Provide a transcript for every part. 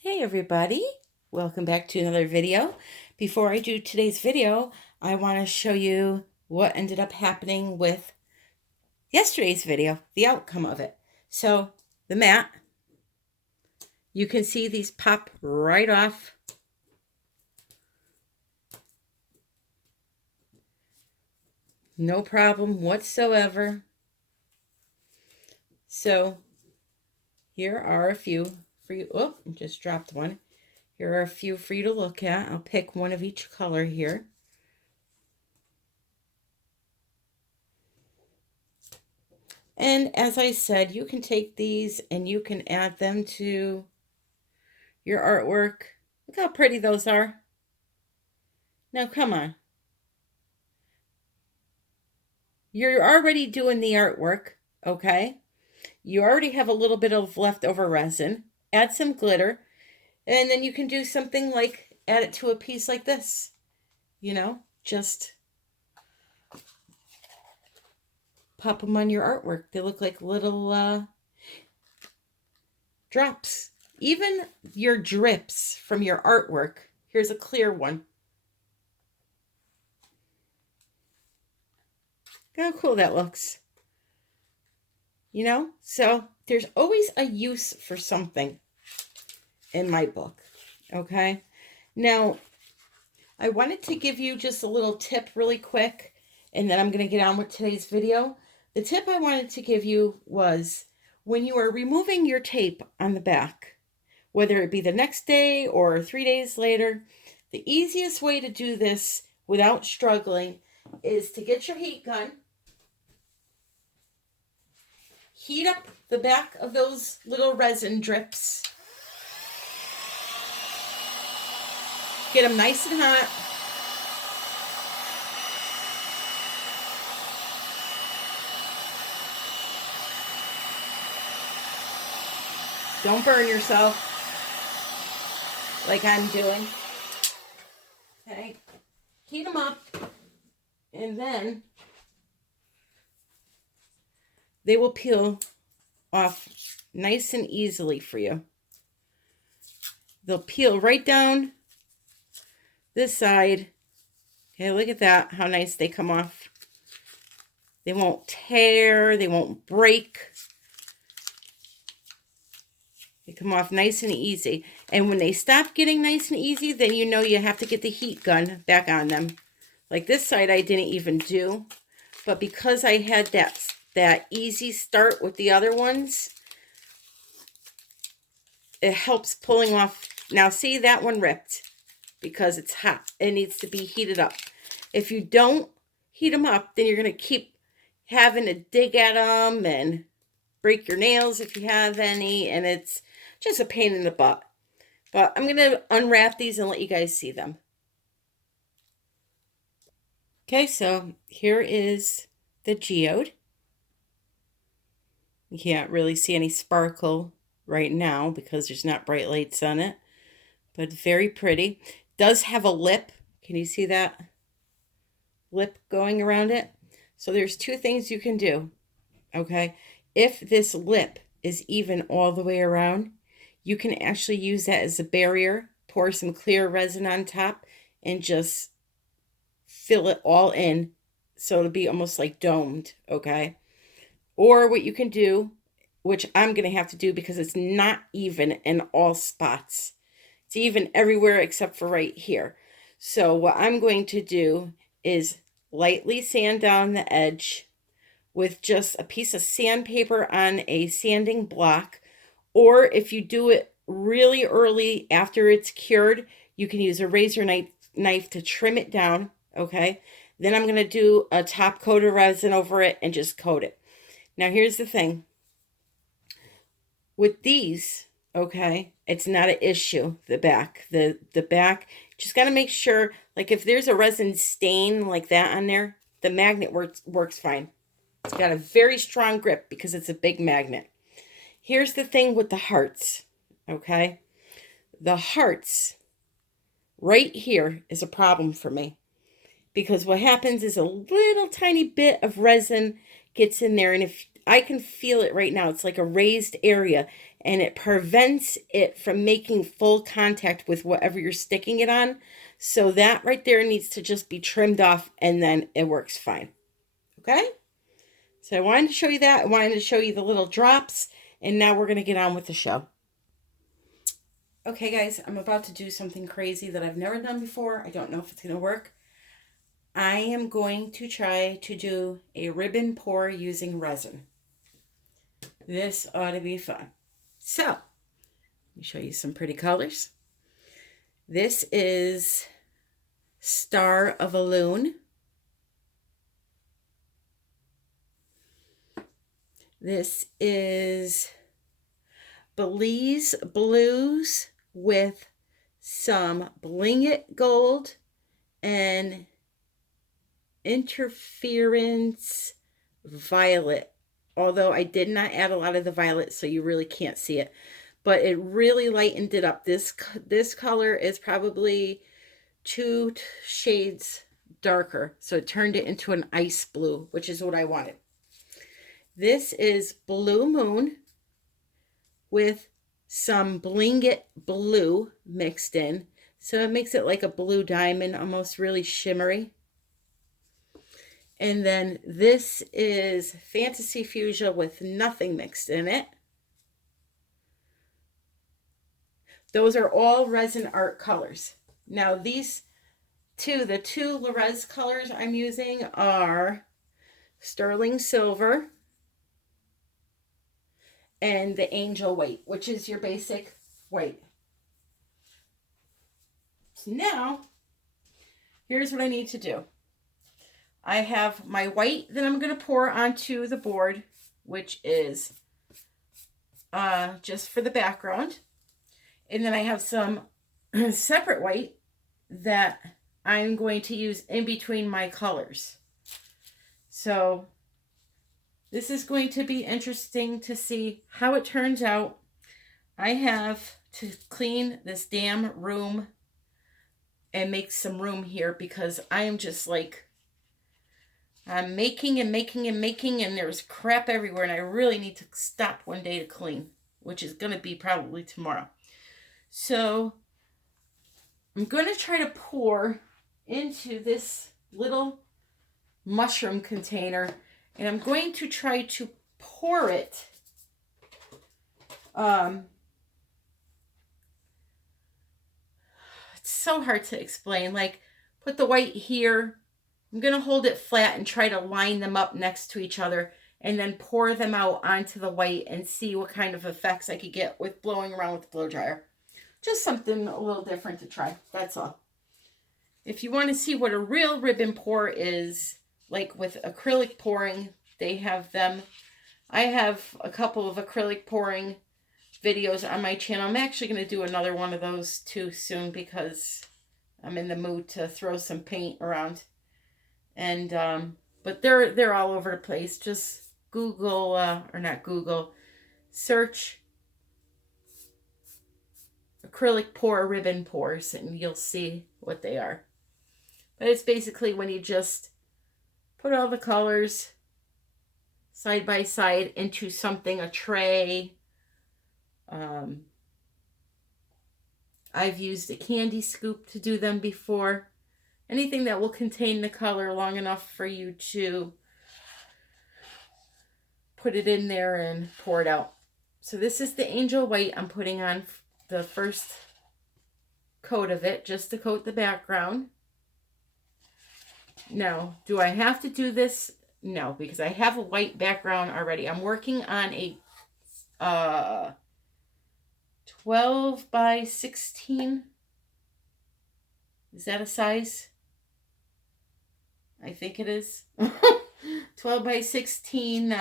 Hey everybody, welcome back to another video. Before I do today's video, I want to show you what ended up happening with yesterday's video, the outcome of it. So the mat, you can see these pop right off. No problem whatsoever. So here are a few for you. Oh, just dropped one. Here are a few for you to look at. I'll pick one of each color here. And as I said, you can take these and you can add them to your artwork. Look how pretty those are. Now, come on. You're already doing the artwork, okay? You already have a little bit of leftover resin. Add some glitter, and then you can do something like add it to a piece like this. You know, just pop them on your artwork. They look like little drops. Even your drips from your artwork. Here's a clear one. Look how cool that looks. You know, so there's always a use for something in my book. Okay. Now, I wanted to give you just a little tip really quick, and then I'm going to get on with today's video. The tip I wanted to give you was when you are removing your tape on the back, whether it be the next day or 3 days later, the easiest way to do this without struggling is to get your heat gun, heat up the back of those little resin drips, get them nice and hot. Don't burn yourself like I'm doing. Okay, heat them up, and then they will peel off nice and easily for you. They'll peel right down this side. Okay, look at that, how nice they come off. They won't tear, they won't break. They come off nice and easy. And when they stop getting nice and easy, then you know you have to get the heat gun back on them. Like this side I didn't even do. But because I had that easy start with the other ones, it helps pulling off. Now see, that one ripped because it's hot. It needs to be heated up. If you don't heat them up, then you're going to keep having to dig at them and break your nails if you have any, and it's just a pain in the butt. But I'm going to unwrap these and let you guys see them. Okay, so here is the Geode. You can't really see any sparkle right now because there's not bright lights on it, but very pretty. Does have a lip. Can you see that lip going around it? So there's two things you can do, okay? If this lip is even all the way around, you can actually use that as a barrier, pour some clear resin on top, and just fill it all in so it'll be almost like domed, okay? Or what you can do, which I'm going to have to do because it's not even in all spots. It's even everywhere except for right here. So what I'm going to do is lightly sand down the edge with just a piece of sandpaper on a sanding block. Or if you do it really early after it's cured, you can use a razor knife to trim it down, okay? Then I'm going to do a top coat of resin over it and just coat it. Now here's the thing. With these, okay, it's not an issue, the back. The back, just got to make sure, like if there's a resin stain like that on there, the magnet works fine. It's got a very strong grip because it's a big magnet. Here's the thing with the hearts, okay? The hearts right here is a problem for me because what happens is a little tiny bit of resin gets in there, and if I can feel it right now, it's like a raised area. and it prevents it from making full contact with whatever you're sticking it on. So that right there needs to just be trimmed off, and then it works fine. Okay? So I wanted to show you that. I wanted to show you the little drops, and now we're going to get on with the show. Okay, guys, I'm about to do something crazy that I've never done before. I don't know if it's going to work. I am going to try to do a ribbon pour using resin. This ought to be fun. So, let me show you some pretty colors. This is Star of a Loon. This is Belize Blues with some Bling It Gold and Interference Violet. Although I did not add a lot of the violet, so you really can't see it. But it really lightened it up. This color is probably 2 shades darker. So it turned it into an ice blue, which is what I wanted. This is Blue Moon with some Bling It Blue mixed in. So it makes it like a blue diamond, almost really shimmery. And then this is Fantasy Fuchsia with nothing mixed in it. Those are all resin art colors. Now these two, the two Rez colors I'm using are Sterling Silver and the Angel White, which is your basic white. So now, here's what I need to do. I have my white that I'm going to pour onto the board, which is just for the background. And then I have some separate white that I'm going to use in between my colors. So this is going to be interesting to see how it turns out. I have to clean this damn room and make some room here because I am just like, I'm making and there's crap everywhere, and I really need to stop one day to clean, which is going to be probably tomorrow. So I'm going to try to pour into this little mushroom container, and I'm going to try to pour it it's so hard to explain. Like, put the white here. I'm going to hold it flat and try to line them up next to each other, and then pour them out onto the white and see what kind of effects I could get with blowing around with the blow dryer. Just something a little different to try. That's all. If you want to see what a real ribbon pour is, like with acrylic pouring, they have them. I have a couple of acrylic pouring videos on my channel. I'm actually going to do another one of those too soon because I'm in the mood to throw some paint around. And but they're all over the place. Just Google or not Google, search acrylic pour ribbon pours and you'll see what they are. But it's basically when you just put all the colors side by side into something, a tray. I've used a candy scoop to do them before. Anything that will contain the color long enough for you to put it in there and pour it out. So this is the Angel White I'm putting on the first coat of it, just to coat the background. Now, do I have to do this? No, because I have a white background already. I'm working on a 12 by 16. Is that a size? I think it is. 12 by 16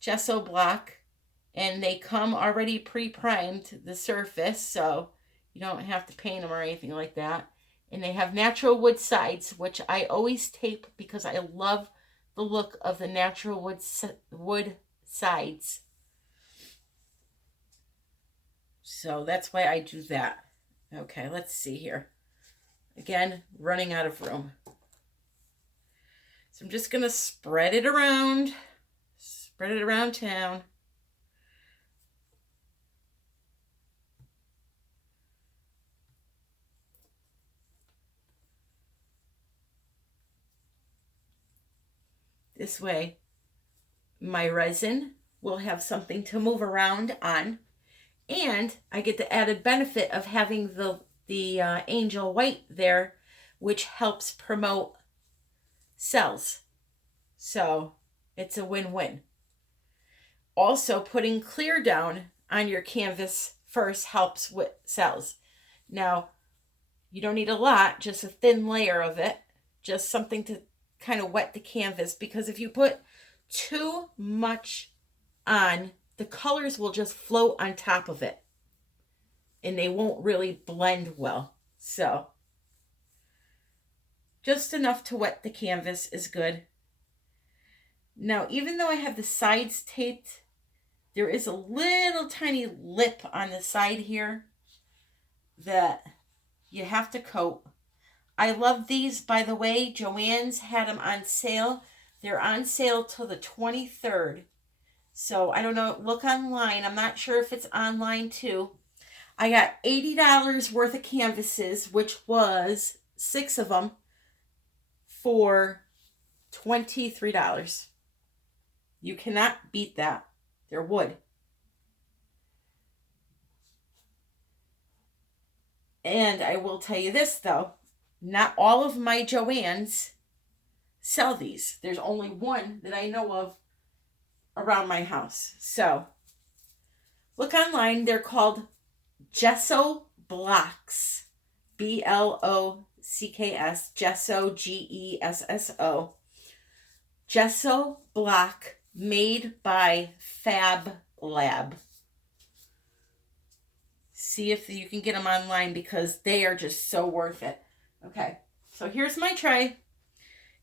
gesso block. And they come already pre-primed, the surface, so you don't have to paint them or anything like that. And they have natural wood sides, which I always tape because I love the look of the natural wood sides. So that's why I do that. Okay, let's see here. Again, running out of room. So I'm just going to spread it around town. This way, my resin will have something to move around on, and I get the added benefit of having the angel white there, which helps promote cells. So it's a win-win. Also, putting clear down on your canvas first helps with cells. Now, you don't need a lot, just a thin layer of it, just something to kind of wet the canvas, because if you put too much on, the colors will just float on top of it and they won't really blend well. So just enough to wet the canvas is good. Now, even though I have the sides taped, there is a little tiny lip on the side here that you have to coat. I love these, by the way. Joann's had them on sale. They're on sale till the 23rd. So I don't know, look online. I'm not sure if it's online too. I got $80 worth of canvases, which was 6 of them, for $23. You cannot beat that. They're wood. And I will tell you this though, not all of my Joann's sell these. There's only one that I know of around my house. So look online. They're called Gesso Blocks. Blocks. Gesso, Gesso. Gesso Block, made by Fab Lab. See if you can get them online, because they are just so worth it. Okay, so here's my tray.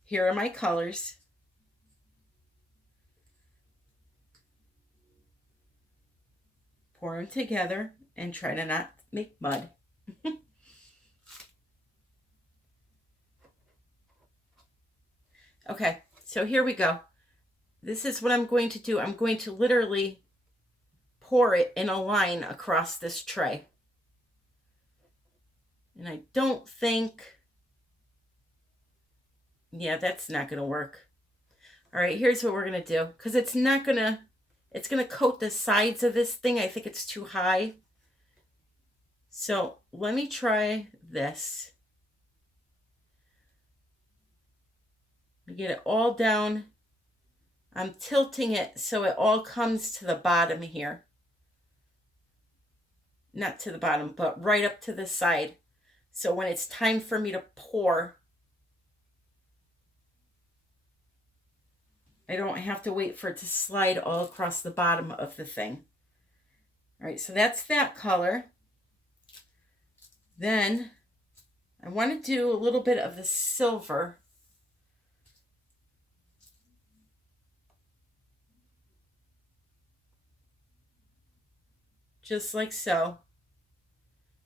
Here are my colors. Pour them together and try to not make mud. Okay, so here we go. This is what I'm going to do. I'm going to literally pour it in a line across this tray. And I don't think, yeah, that's not going to work. All right, here's what we're going to do, because it's not going to, it's going to coat the sides of this thing. I think it's too high. So let me try this. Get it all down. I'm tilting it so it all comes to the bottom here. Not to the bottom, but right up to the side. So when it's time for me to pour, I don't have to wait for it to slide all across the bottom of the thing. All right, so that's that color. Then I want to do a little bit of the silver. Just like so.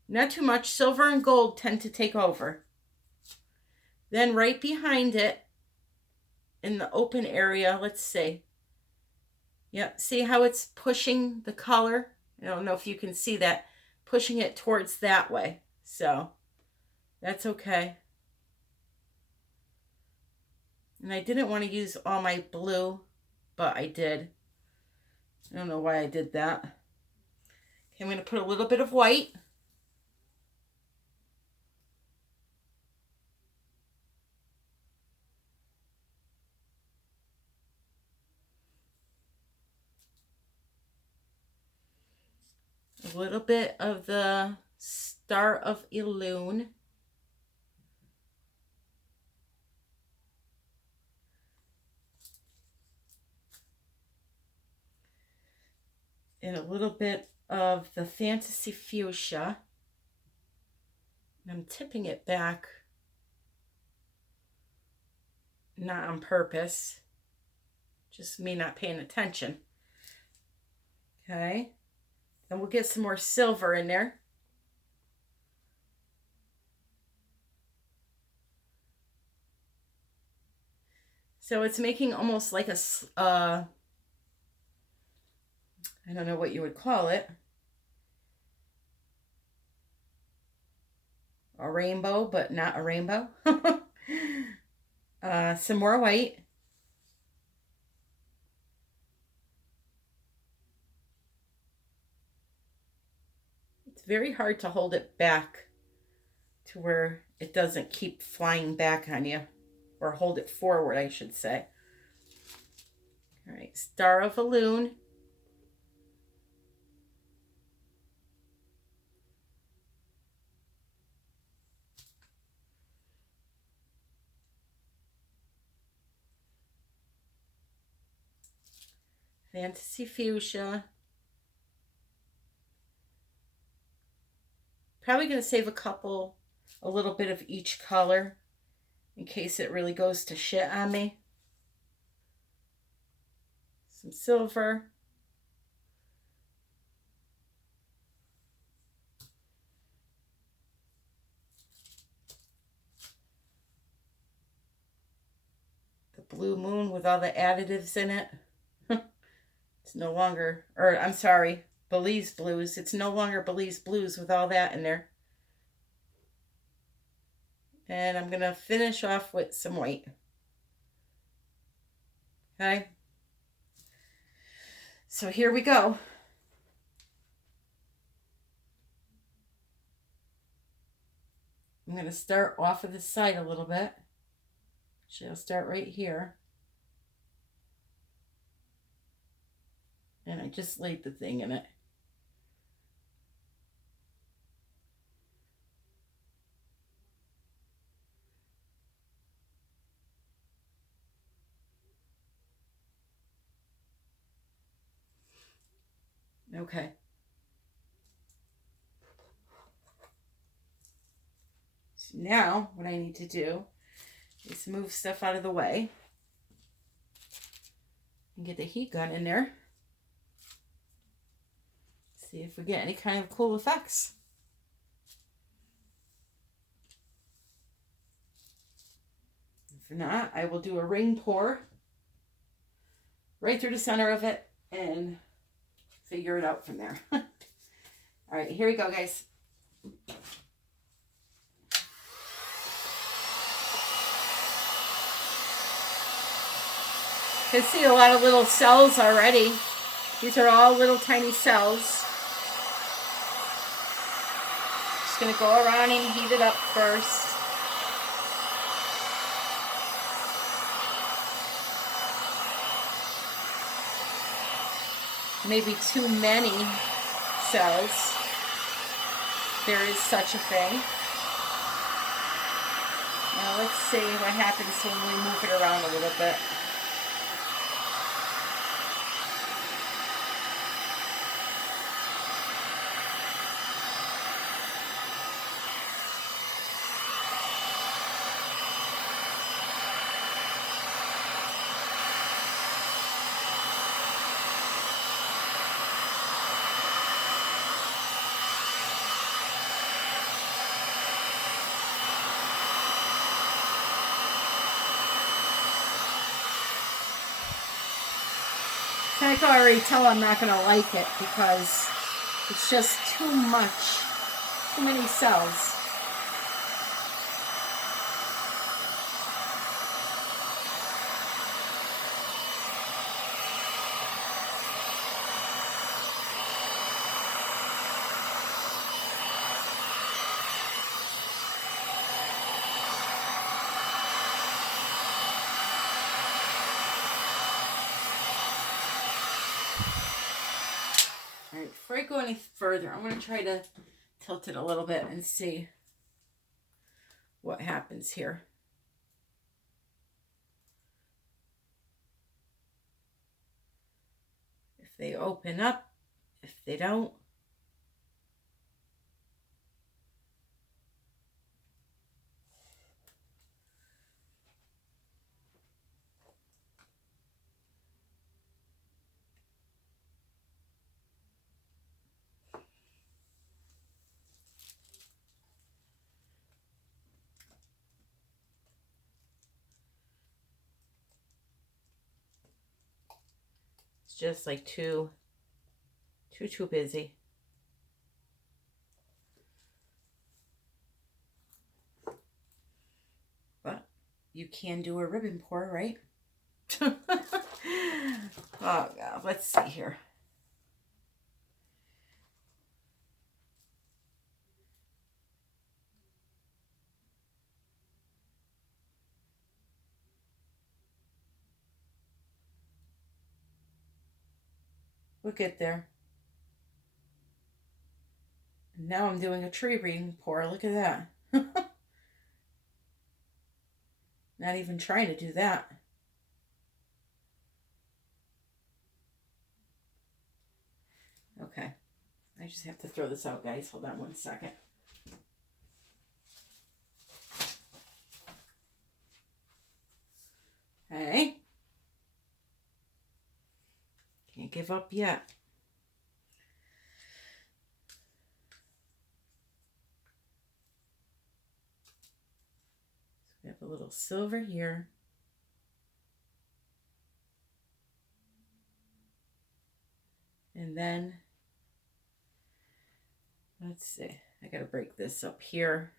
Not too much. Silver and gold tend to take over. Then right behind it, in the open area, let's see. Yep, see how it's pushing the color? I don't know if you can see that. Pushing it towards that way. So that's okay. And I didn't want to use all my blue, but I did. I don't know why I did that. Okay, I'm going to put a little bit of white. A little bit of the Star of Elune. And a little bit of the Fantasy Fuchsia. I'm tipping it back, not on purpose, just me not paying attention. Okay, and we'll get some more silver in there. So it's making almost like a, I don't know what you would call it. A rainbow, but not a rainbow. Some more white. very hard to hold it back to where it doesn't keep flying back on you, or hold it forward, I should say. All right, Star of a Loon. Fantasy Fuchsia. Probably going to save a little bit of each color in case it really goes to shit on me. Some silver. The Blue Moon with all the additives in it. It's no longer, or I'm sorry, Belize Blues. It's no longer Belize Blues with all that in there. And I'm going to finish off with some white. Okay. So here we go. I'm going to start off of the side a little bit. Actually, I'll start right here. And I just laid the thing in it. Okay. So now what I need to do is move stuff out of the way and get the heat gun in there. See if we get any kind of cool effects. If not, I will do a ring pour right through the center of it and figure it out from there. All right, here we go, guys. You can see a lot of little cells already. These are all little tiny cells. Just going to go around and heat it up first. Maybe too many cells. There is such a thing. Now let's see what happens when we move it around a little bit. I can already tell I'm not going to like it because it's just too much, too many cells. Alright, before I go any further, I'm going to try to tilt it a little bit and see what happens here. If they open up, if they don't. Just like too busy. But you can do a ribbon pour, right? Oh God, let's see here. We'll get there. And now I'm doing a tree ring pour. Look at that. Not even trying to do that. Okay. I just have to throw this out, guys. Hold on one second. Okay. Can't give up yet. So we have a little silver here. And then, let's see, I gotta break this up here.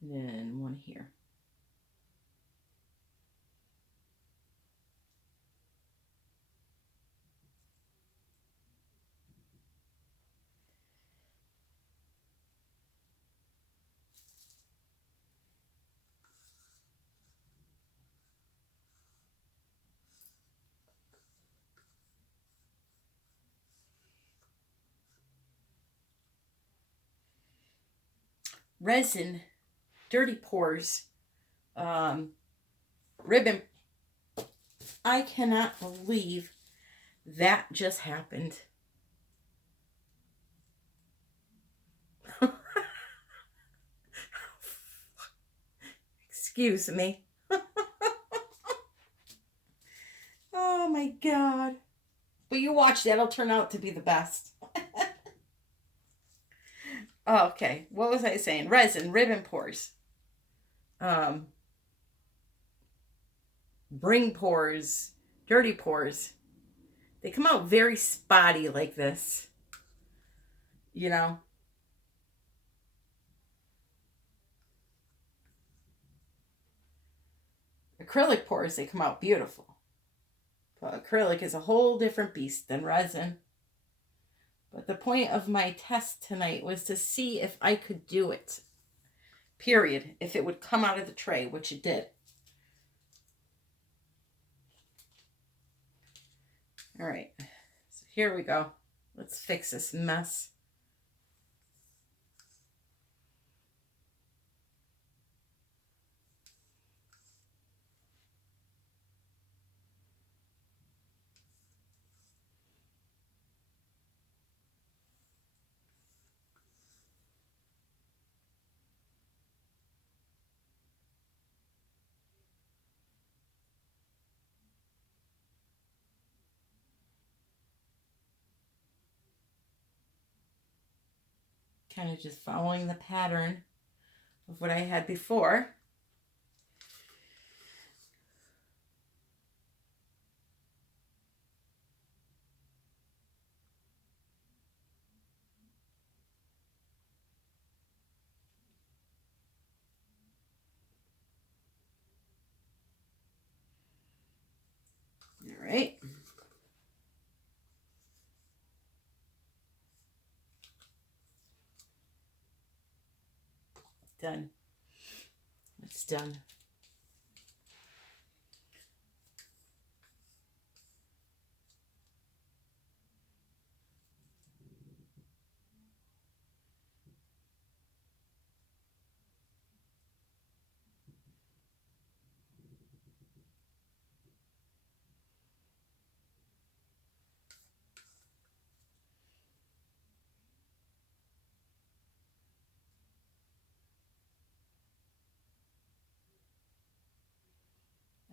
And then one here. Resin, dirty pores, ribbon. I cannot believe that just happened. Excuse me. Oh my God. But you watch, that'll turn out to be the best. Okay, what was I saying? Resin, ribbon pores. Ring pores, dirty pores. They come out very spotty like this. You know? Acrylic pores, they come out beautiful. But acrylic is a whole different beast than resin. But the point of my test tonight was to see if I could do it. Period. If it would come out of the tray, which it did. All right. So here we go. Let's fix this mess. Kind of just following the pattern of what I had before. All right. Done. It's done.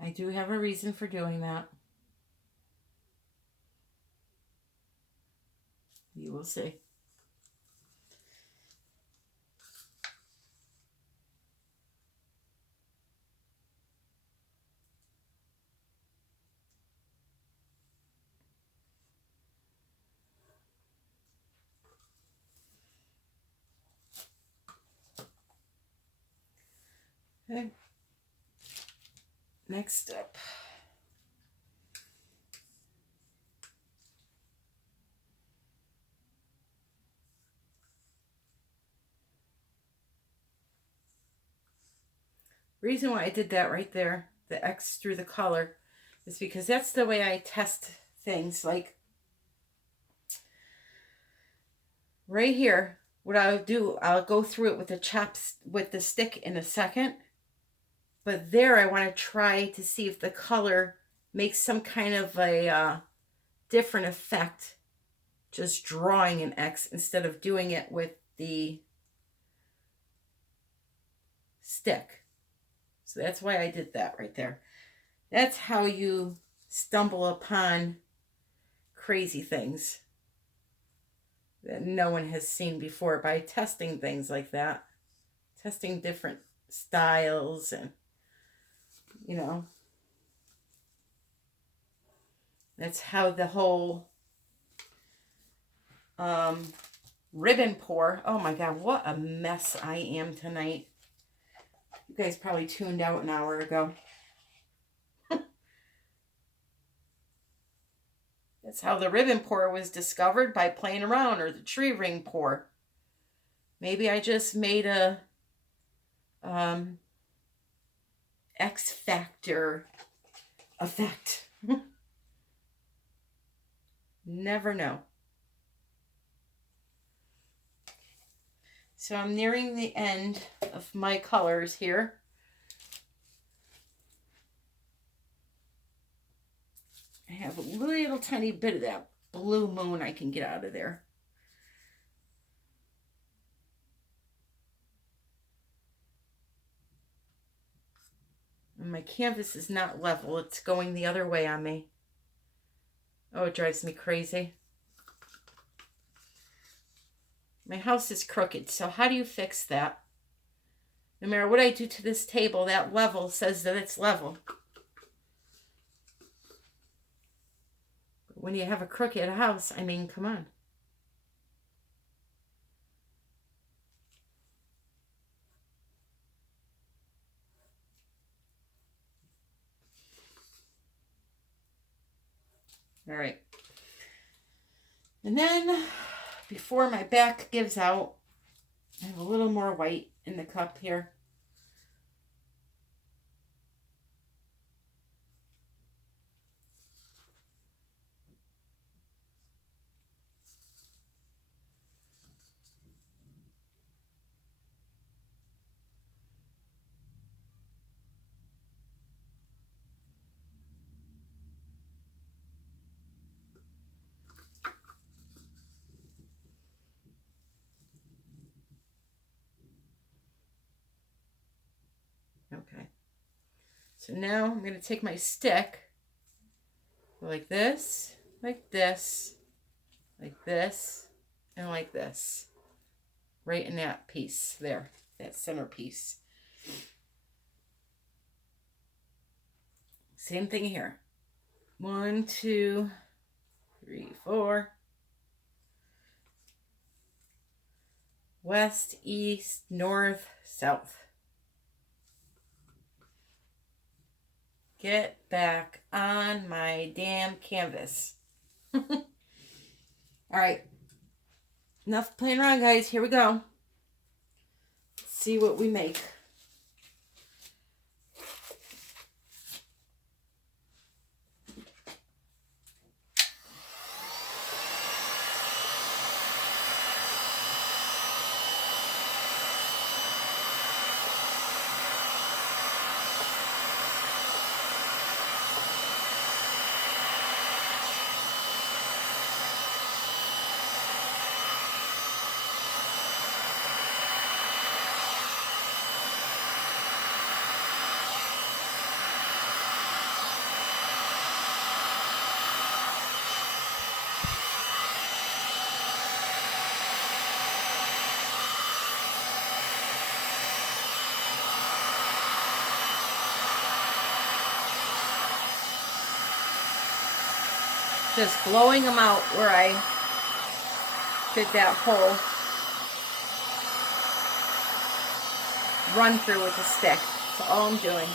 I do have a reason for doing that. You will see. Okay. Next up. Reason why I did that right there, the X through the color, is because that's the way I test things. Like right here, what I'll do, I'll go through it with the stick in a second. But there I want to try to see if the color makes some kind of a different effect, just drawing an X instead of doing it with the stick. So that's why I did that right there. That's how you stumble upon crazy things that no one has seen before, by testing things like that. Testing different styles and, you know. That's how the whole ribbon pour. Oh my God, what a mess I am tonight. You guys probably tuned out an hour ago. That's how the ribbon pour was discovered, by playing around, or the tree ring pour. Maybe I just made a X Factor effect. Never know. So I'm nearing the end of my colors here. I have a little tiny bit of that blue moon I can get out of there. And my canvas is not level. It's going the other way on me. Oh, it drives me crazy. My house is crooked, so how do you fix that? No matter what I do to this table, that level says that it's level. But when you have a crooked house, I mean, come on. All right. And then, before my back gives out, I have a little more white in the cup here. Okay. So now I'm going to take my stick, like this, like this, like this, and like this. Right in that piece there, that center piece. Same thing here. 1, 2, 3, 4. West, east, north, south. Get back on my damn canvas. All right. Enough playing around, guys. Here we go. Let's see what we make. Just blowing them out where I did that whole run through with the stick. That's all I'm doing.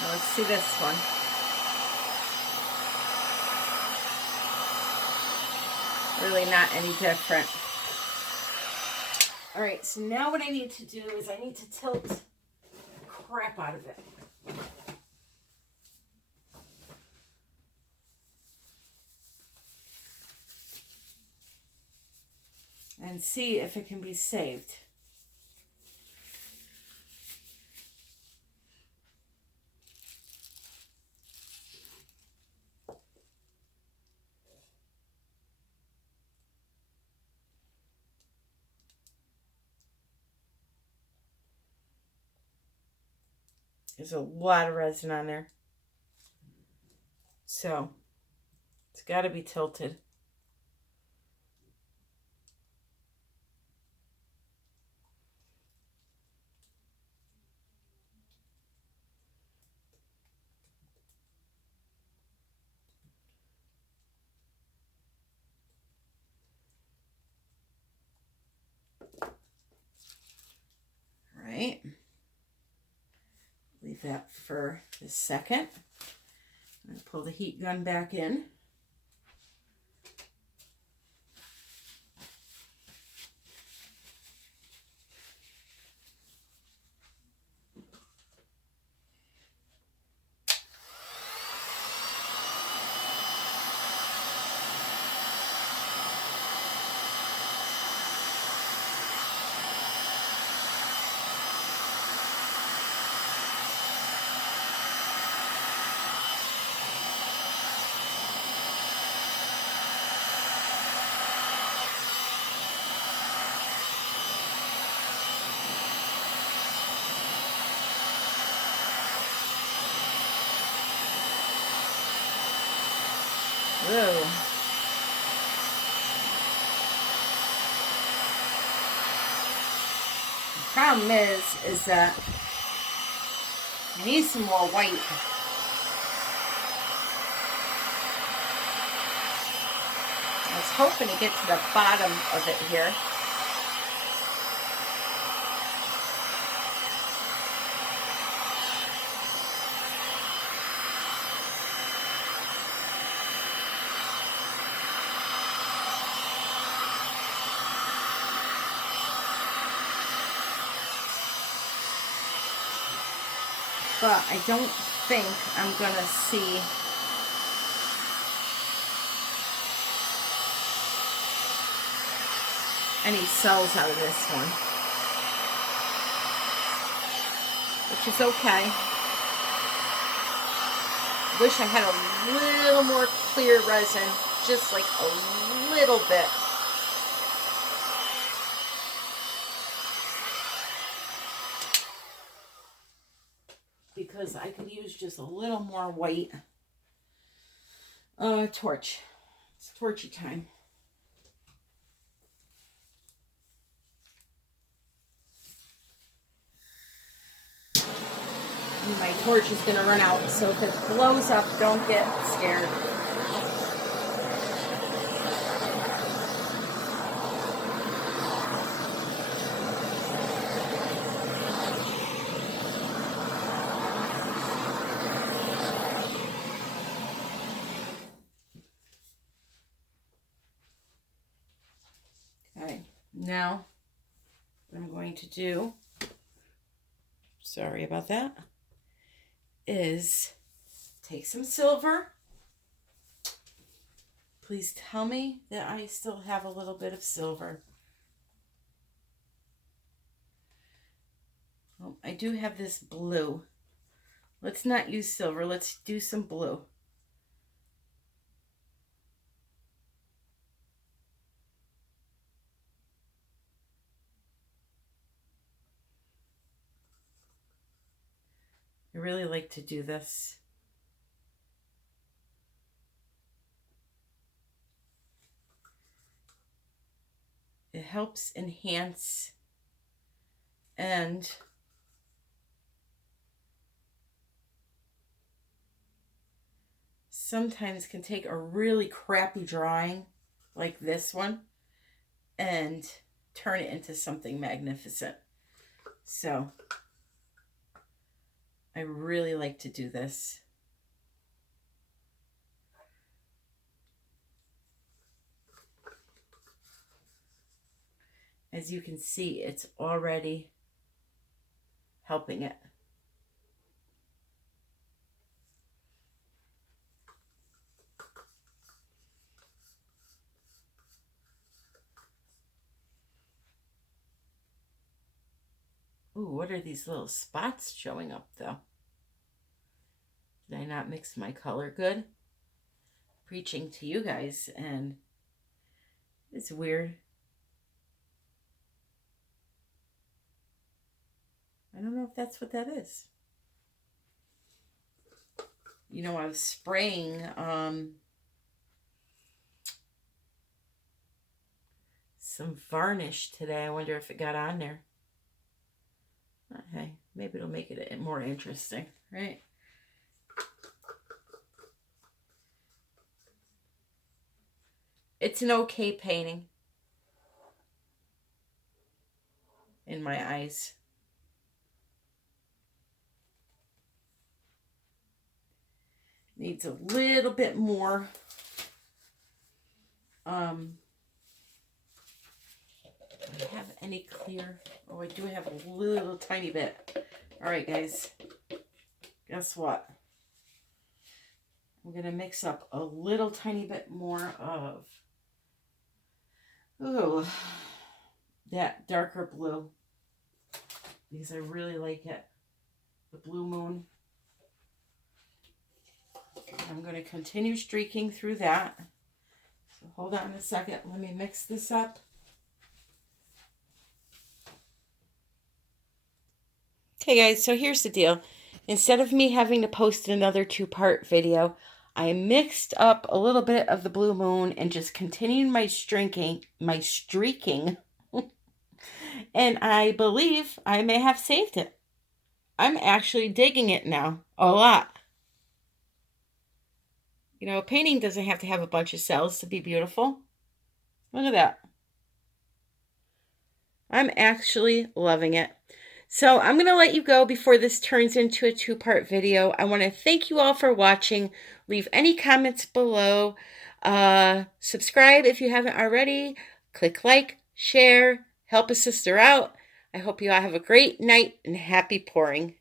Now let's see this one. Really not any different. All right, so now what I need to do is I need to tilt the crap out of it. And see if it can be saved. There's a lot of resin on there. So it's got to be tilted. All right. Leave that for a second. I'm going to pull the heat gun back in. Whoa. The problem is that I need some more white. I was hoping to get to the bottom of it here. But I don't think I'm gonna see any cells out of this one, which is okay. Wish I had a little more clear resin, just like a little bit. Because I could use just a little more white. Torch. It's torchy time. And my torch is going to run out, so if it blows up, don't get scared. Now, what I'm going to do, sorry about that, is take some silver. Please tell me that I still have a little bit of silver. Oh, I do have this blue. Let's not use silver. Let's do some blue. I really like to do this. It helps enhance and sometimes can take a really crappy drawing like this one and turn it into something magnificent. So I really like to do this. As you can see, it's already helping it. Ooh, what are these little spots showing up though? Did I not mix my color good? Preaching to you guys, and it's weird. I don't know if that's what that is. You know, I was spraying some varnish today. I wonder if it got on there. Okay, maybe it'll make it more interesting, right? It's an okay painting in my eyes. Needs a little bit more do I have any clear? Oh, I do have a little tiny bit. All right, guys. Guess what? I'm going to mix up a little tiny bit more of that darker blue, because I really like it. The Blue Moon. I'm going to continue streaking through that. So hold on a second. Let me mix this up. Okay, guys, so here's the deal. Instead of me having to post another 2-part video, I mixed up a little bit of the Blue Moon and just continued my streaking. And I believe I may have saved it. I'm actually digging it now a lot. You know, a painting doesn't have to have a bunch of cells to be beautiful. Look at that. I'm actually loving it. So I'm going to let you go before this turns into a 2-part video. I want to thank you all for watching. Leave any comments below. Subscribe if you haven't already. Click like, share, help a sister out. I hope you all have a great night and happy pouring.